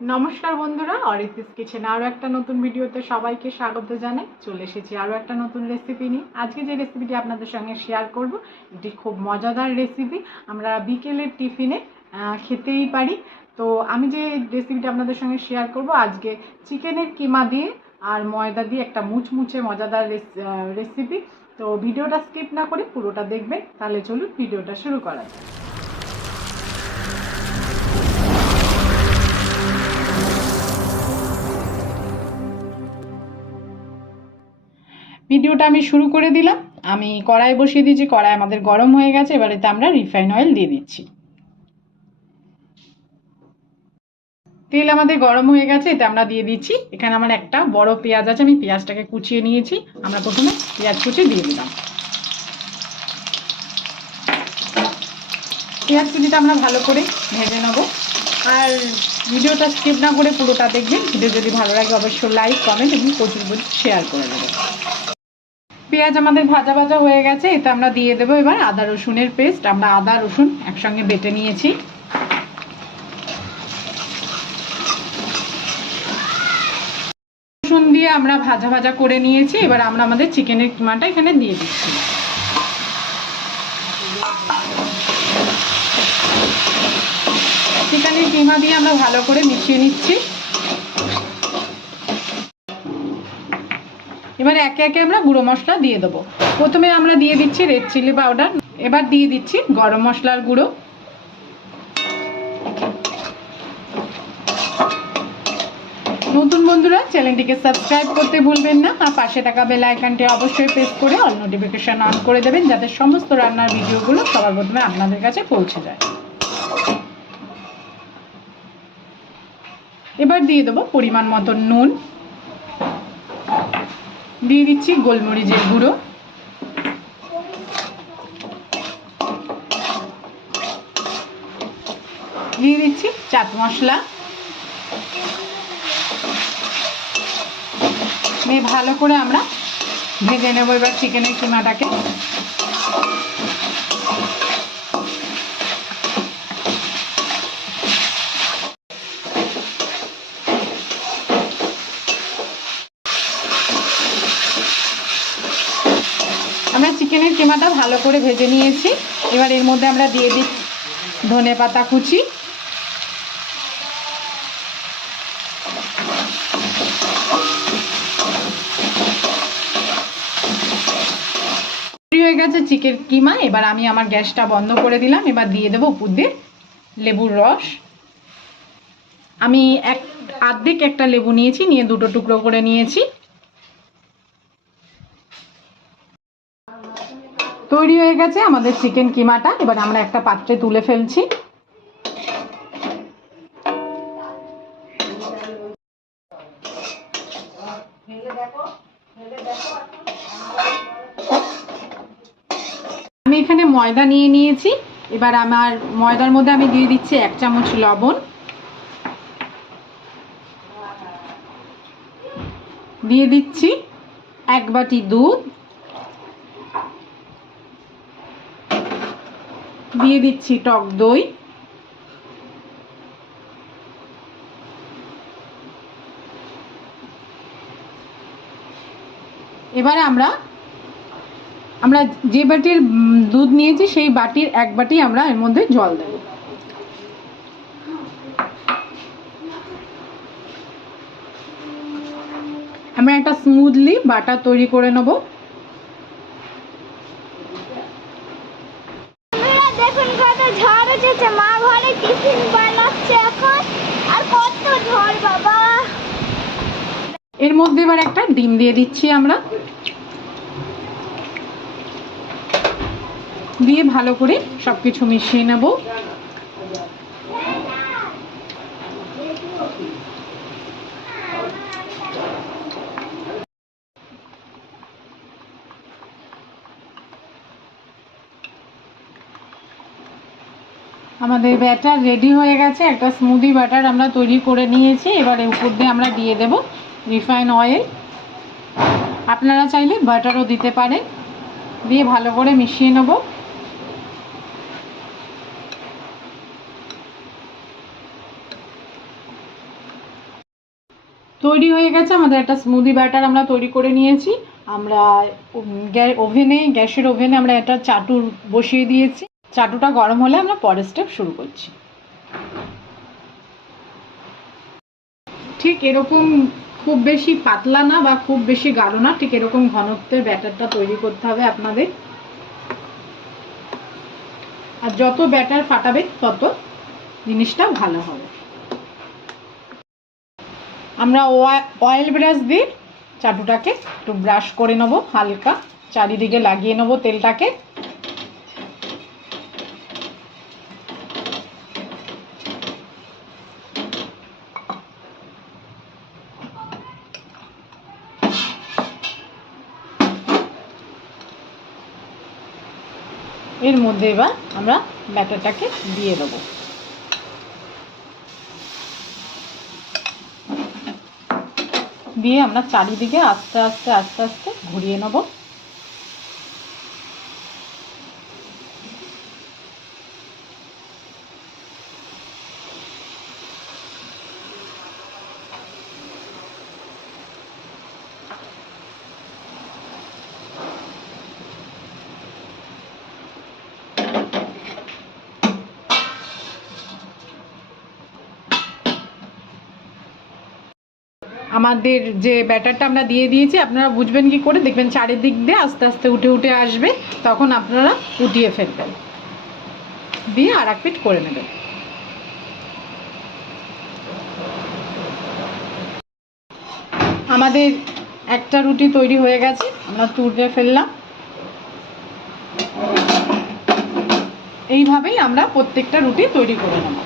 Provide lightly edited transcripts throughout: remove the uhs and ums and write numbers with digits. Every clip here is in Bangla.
नमस्कार बंधुरा अरित्रिस किचेन आरो एक नतून भिडियोते सबाइके स्वागत जानाई चले एसेछि आरो एक नतून रेसिपि निये। आजके जे रेसिपिटी आपनादेर संगे शेयर करब एटी खूब मजादार रेसिपि, आमरा बिकेलेर टिफिने खेतेई पारी। तो आमी जे रेसिपिटी आपनादेर संगे शेयर करब आजके चिकेनेर किमा दिये आर मयदा दिये एकटा मुचमुचे मजादार रेसिपि। तो भिडियोटा स्किप ना करे पुरोटा देखबेन। ताहले चलुन भिडियोटा शुरू करा जाक। ভিডিওটা আমি শুরু করে দিলাম। আমি কড়াই বসিয়ে দিয়েছি, কড়াই আমাদের গরম হয়ে গেছে। এবার এতে আমরা রিফাইন অয়েল দিয়ে দিচ্ছি। তেল আমাদের গরম হয়ে গেছে, এতে আমরা দিয়ে দিচ্ছি, এখানে আমার একটা বড় পেঁয়াজ আছে, আমি পেঁয়াজটাকে কুচিয়ে নিয়েছি। আমরা প্রথমে পেঁয়াজ কুচি দিয়ে দিলাম। পেঁয়াজ কুচিটা আমরা ভালো করে ভেজে নেব। আর ভিডিওটা স্কিপ না করে পুরোটা দেখবেন। ভিডিও যদি ভালো লাগে অবশ্যই লাইক কমেন্ট এবং প্রচুর শেয়ার করে দেবেন। পেঁয়াজ আমাদের ভাজা ভাজা হয়ে গেছে, এতে আমরা দিয়ে দেবো এবার আদা রসুনের পেস্ট। আমরা আদা রসুন একসঙ্গে বেটে নিয়েছি। রসুন দিয়ে আমরা ভাজা ভাজা করে নিয়েছি। এবার আমরা আমাদের চিকেনের কিমাটা এখানে দিয়ে দিচ্ছি। চিকেনের কিমা দিয়ে আমরা ভালো করে মিশিয়ে নিচ্ছি। এবার একে একে আমরা গুঁড়ো মশলা দিয়ে দেবো। প্রথমে আমরা দিয়ে দিচ্ছি রেড চিলি পাউডার, এবার দিয়ে দিচ্ছি গরম মশলার গুঁড়ো, নতুন বন্ধুরা চ্যানেলটিকে সাবস্ক্রাইব করতে ভুলবেন না আর পাশে থাকা বেল আইকনটি অবশ্যই প্রেস করে অল নোটিফিকেশন অন করে দেবেন, যাতে সমস্ত রান্নার ভিডিওগুলো সবার প্রথমে আপনাদের কাছে পৌঁছে যায়। এবার দিয়ে দেবো পরিমাণ মতো নুন, দিয়ে দিচ্ছি গোলমরিচের গুঁড়ো, দিয়ে দিচ্ছি চাট মশলা। ভালো করে আমরা ভেজে নেব এবার চিকেনের কিমাটাকে। আমরা চিকেনের কিমাটা ভালো করে ভেজে নিয়েছি। এবার এর মধ্যে আমরা দিয়ে দিচ্ছি ধনেপাতা কুচি, হয়ে গেছে চিকেন কিমা। এবার আমি আমার গ্যাসটা বন্ধ করে দিলাম। এবার দিয়ে দেবো উপর দিয়ে লেবুর রস। আমি অর্ধেক একটা লেবু নিয়েছি, নিয়ে দুটো টুকরো করে নিয়েছি। তৈরি হয়ে গেছে আমাদের চিকেন কিমাটা। এবার আমরা একটা পাত্রে তুলে ফেলছি। আমি এখানে ময়দা নিয়ে নিয়েছি। এবার আমার ময়দার মধ্যে আমি দিয়ে দিচ্ছি 1 চামচ লবণ, দিয়ে দিচ্ছি 1 বাটি দুধ, দিয়ে দিচ্ছি টক দই, এবারে আমরা যে বাটির দুধ নিয়েছি সেই বাটির 1 বাটি আমরা এর মধ্যে জল দেব। আমরা একটা স্মুথলি বাটার তৈরি করে নেব। দেখুন কত ঝড় উঠেছে, মা ঘরে টিফিন বানাচ্ছে এখন, আর কত ঝড় বাবা। এর মধ্যে এবার একটা ডিম দিয়ে দিচ্ছি আমরা, দিয়ে ভালো করে সবকিছু মিশিয়ে নেব। আমাদের ব্যাটার রেডি হয়ে গেছে, একটা স্মুদি ব্যাটার আমরা তৈরি করে নিয়েছি। এবারে উপর দিয়ে আমরা দিয়ে দেব রিফাইন অয়েল। আপনারা চাইলে বাটারও দিতে পারেন। দিয়ে ভালো করে মিশিয়ে নেব। তৈরি হয়ে গেছে আমাদের একটা স্মুদি ব্যাটার আমরা তৈরি করে নিয়েছি। আমরা গ্যাসের ওভেনে আমরা একটা চাটু বসিয়ে দিয়েছি। চাটুটা গরম হলে আমরা পরের স্টেপ শুরু করছি। ঠিক এরকম খুব বেশি পাতলা না বা খুব বেশি গাঢ় না, ঠিক এরকম ঘনত্বের ব্যাটারটা তৈরি করতে হবে আপনাদের। আর যত ব্যাটার ফাটাবে তত জিনিসটা ভালো হবে। আমরা অয়েল ব্রাশ দিয়ে চাটুটাকে একটু ব্রাশ করে নেবো, হালকা চারিদিকে লাগিয়ে নেবো তেলটাকে। এর মধ্যে এবার আমরা ব্যাটারটাকে দিয়ে দেবো। দিয়ে আমরা চারিদিকে আস্তে আস্তে আস্তে আস্তে ঘুরিয়ে নেব। আমাদের যে ব্যাটারটা আমরা দিয়ে দিয়েছি, আপনারা বুঝবেন কি করে, দেখবেন চারিদিক দিয়ে আস্তে আস্তে উঠে উঠে আসবে, তখন আপনারা উঠিয়ে ফেলবেন, দিয়ে আর এক পিঠ করে নেবেন। আমাদের একটা রুটি তৈরি হয়ে গেছে, আমরা তুলে ফেললাম। এইভাবেই আমরা প্রত্যেকটা রুটি তৈরি করে নেব।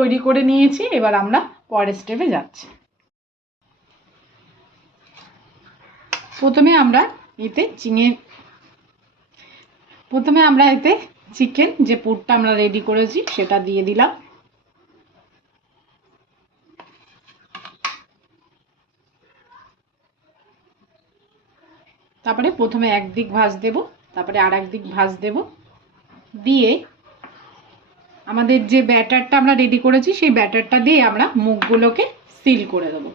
তৈরি করে নিয়েছি, এবার আমরা পরের স্টেপে যাচ্ছি। প্রথমে আমরা এতে চিকেন যে পুরটা আমরা রেডি করেছি সেটা দিয়ে দিলাম। তারপরে প্রথমে একদিক ভাঁজ দেব, তারপরে আর এক দিক ভাঁজ দেব, দিয়ে আমাদের যে ব্যাটারটা আমরা রেডি করেছি সেই ব্যাটারটা দিয়ে আমরা মুখগুলোকে সিল করে দেবো।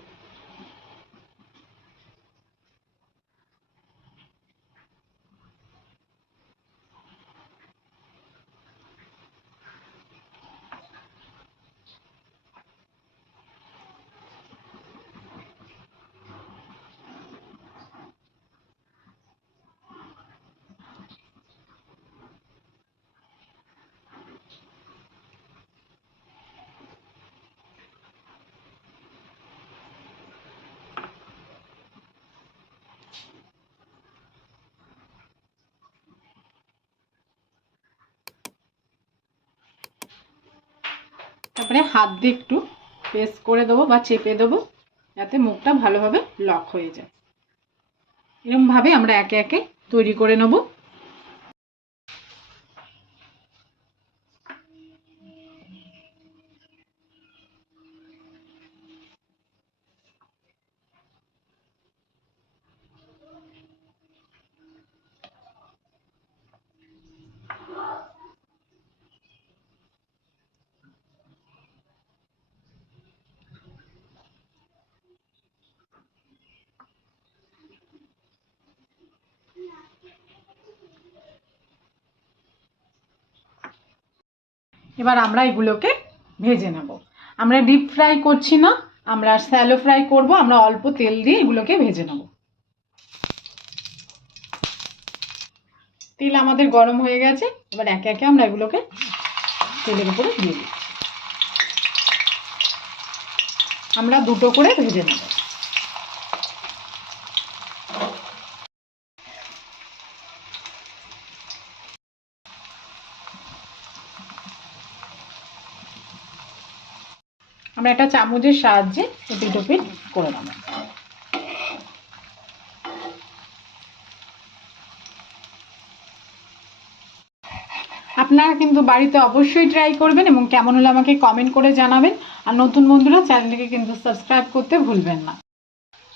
তারপরে হাত দিয়ে একটু প্রেস করে দেবো বা চেপে দেবো, যাতে মুখটা ভালোভাবে লক হয়ে যায়। এরকম ভাবে আমরা একে একে তৈরি করে নেব। এবার আমরা এগুলোকে ভেজে নেব। আমরা ডিপ ফ্রাই করছি না, আমরা শ্যালো ফ্রাই করব। আমরা অল্প তেল দিয়ে এগুলোকে ভেজে নেব। তেল আমাদের গরম হয়ে গেছে, এবার একে একে আমরা এগুলোকে তেলের উপরে দিয়ে দিচ্ছি। আমরা দুটো করে ভেজে নেব। আমরা একটা চামচের সাহায্যে এপিট ওপিট করে নেব। আপনারা কিন্তু বাড়িতে অবশ্যই ট্রাই করবেন এবং কেমন হলো আমাকে কমেন্ট করে জানাবেন। আর নতুন বন্ধুরা চ্যানেলটিকে কিন্তু সাবস্ক্রাইব করতে ভুলবেন না।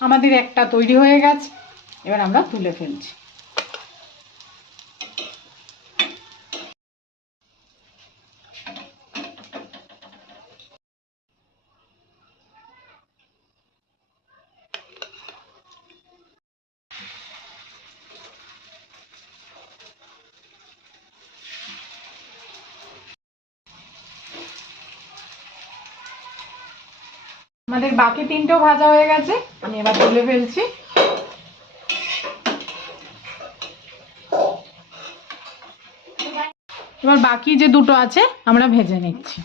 আমাদের একটা তৈরি হয়ে গেছে, এবার আমরা তুলে ফেলছি। আমাদের বাকি তিনটেও ভাজা হয়ে গেছে, আমি এবার তুলে ফেলছি। এবার বাকি যে দুটো আছে আমরা ভেজে নিচ্ছি।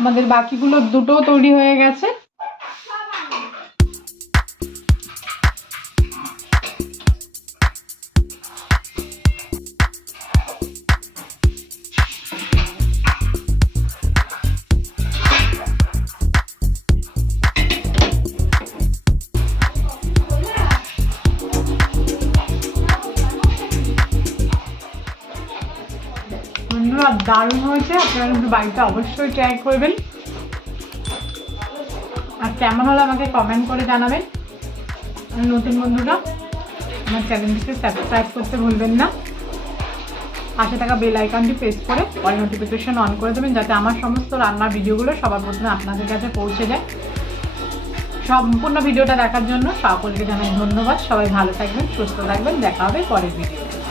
আমাদের বাকিগুলো দুটো তৈরি হয়ে গেছে। বন্ধুরা দারুণ হয়েছে, আপনারা কিন্তু বাড়িতে অবশ্যই ট্রাই করবেন। আর কেমন হলো আমাকে কমেন্ট করে জানাবেন। আর নতুন বন্ধুরা আমার চ্যানেলটিকে সাবস্ক্রাইব করতে ভুলবেন না। পাশে থাকা বেল আইকনটি প্রেস করে অল নোটিফিকেশন অন করে দেবেন, যাতে আমার সমস্ত রান্নার ভিডিওগুলো সবার প্রথমে আপনাদের কাছে পৌঁছে যায়। সম্পূর্ণ ভিডিওটা দেখার জন্য সকলকে জানাই ধন্যবাদ। সবাই ভালো থাকবেন, সুস্থ থাকবেন। দেখা হবে পরের ভিডিওতে।